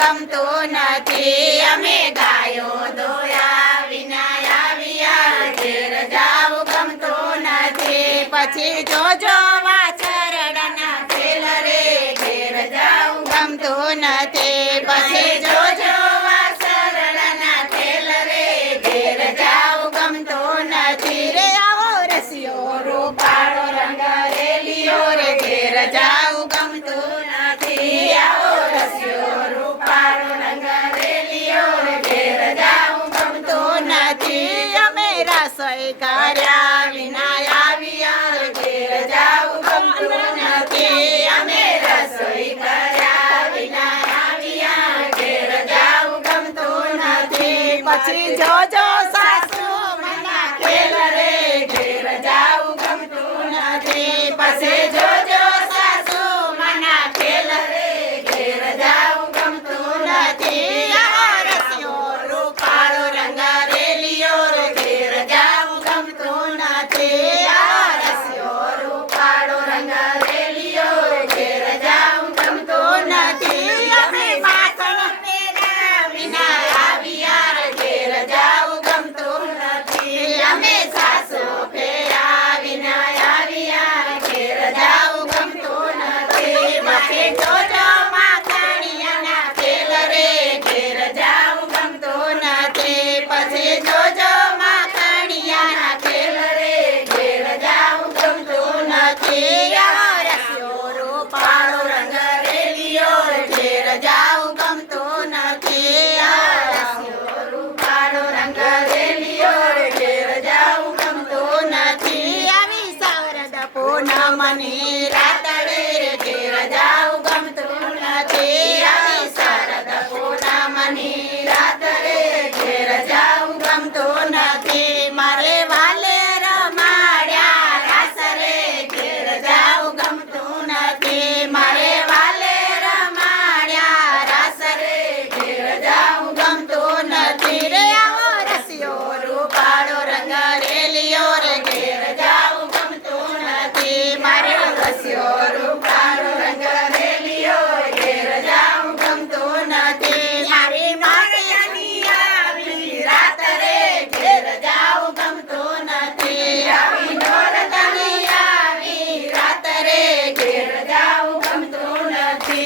ગમતું નથી. અમે ગાયો દોયા વિના આવ્યા. ઘેર જાવું ગમતું નથી. પછી જોજો વાછરડાના ખેલ રે ઘેર જાવું ગમતું નથી. manira.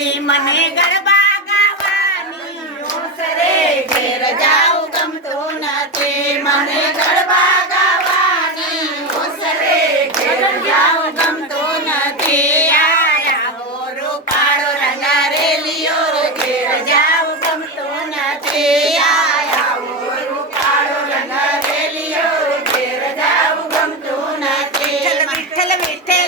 મને ગરબા ગાવાની ઓસરે ઘેર જાઉં ગમતો નથી મને ગરબા ગાવાની ઓસરે ઘેર જાઉં ગમતો નથી આવો રૂપાળો રંગારેલીઓ ઘેર જાઉં ગમતો નથી આવો રૂપાળો રંગારેલીઓ ઘેર જાઉં ગમતો નથી વિઠ્ઠલ વિઠ્ઠલ